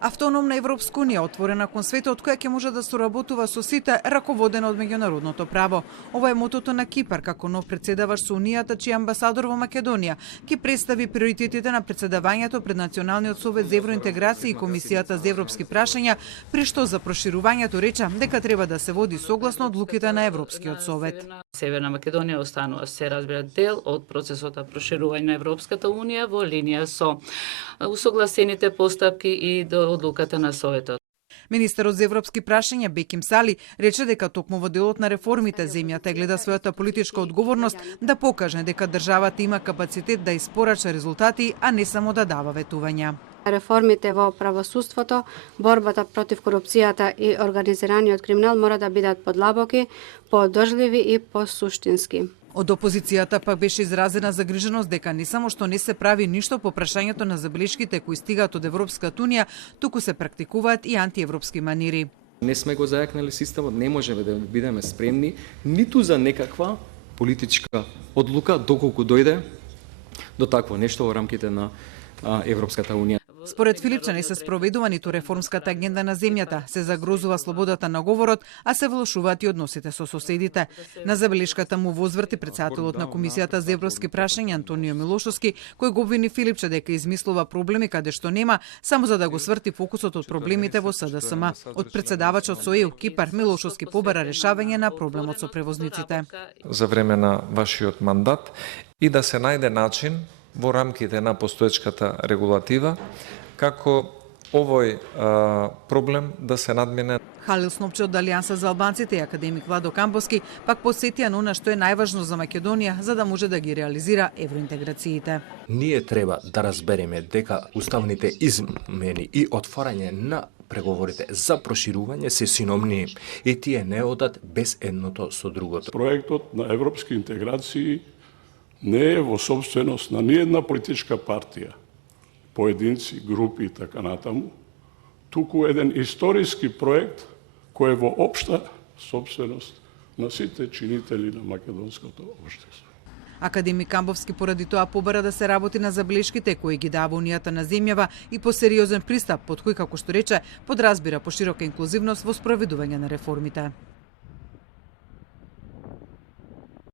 Автономна Европска унија отворена кон светот која ќе може да соработува со сите, раководена од меѓународното право. Ова е мотото на Кипар како нов претседаваш со унијата, чиј амбасадор во Македонија ќе представи приоритетите на претседавањето пред Националниот совет за евроинтеграција и Комисијата за европски прашања, при што за проширувањето рече дека треба да се води согласно одлуките на Европскиот совет. Северна Македонија останува, се разбира, дел од процесот на проширување на Европската унија во линија со усогласените постапки и до одлуката на Советот. Министерот за европски прашања Беким Сали рече дека токму во делот на реформите земјата гледа својата политичка одговорност да покаже дека државата има капацитет да испорача резултати, а не само да дава ветувања. Реформите во правосудството, борбата против корупцијата и организираниот криминал мора да бидат подлабоки, подржливи и посуштински. Од опозицијата пак беше изразена загриженост дека не само што не се прави ништо по прашањето на забелешките кои стигаат од Европската унија, туку се практикуваат и антиевропски манири. Не сме го зајакнали системот, не можеме да бидеме спремни ниту за некаква политичка одлука доколку дојде до такво нешто во рамките на Европската унија. Според Филипче не се спроведува ниту реформската агенда на земјата, се загрозува слободата на говорот, а се влошуваат и односите со соседите. На забелешката му возврти претседателот на Комисијата за европски прашања Антонио Милошовски, кој го обвини Филипче дека измислува проблеми каде што нема, само за да го сврти фокусот од проблемите во СДСМ. Од претседавачот со ЕУ Кипар Милошовски побара решавање на проблемот со превозниците. За време на вашиот мандат и да се најде начин во рамките на постоечката регулатива како овој проблем да се надмине. Халил Снопче од Алијанса за албанците и академик Владо Камбовски пак посетија на она што е најважно за Македонија за да може да ги реализира евроинтеграциите. Ние треба да разбереме дека уставните измени и отворање на преговорите за проширување се синомни и тие не одат без едното со другото. Проектот на европски интеграции не е во собственост на ниедна политичка партија, поединци, групи и така натаму, туку еден историски проект кој е во општа собственост на сите чинители на македонското општество. Академик Камбовски поради тоа побара да се работи на забелешките кои ги дава унијата на земјава и по сериозен пристап, под кој, како што рече, подразбира поширока инклузивност во спроведување на реформите.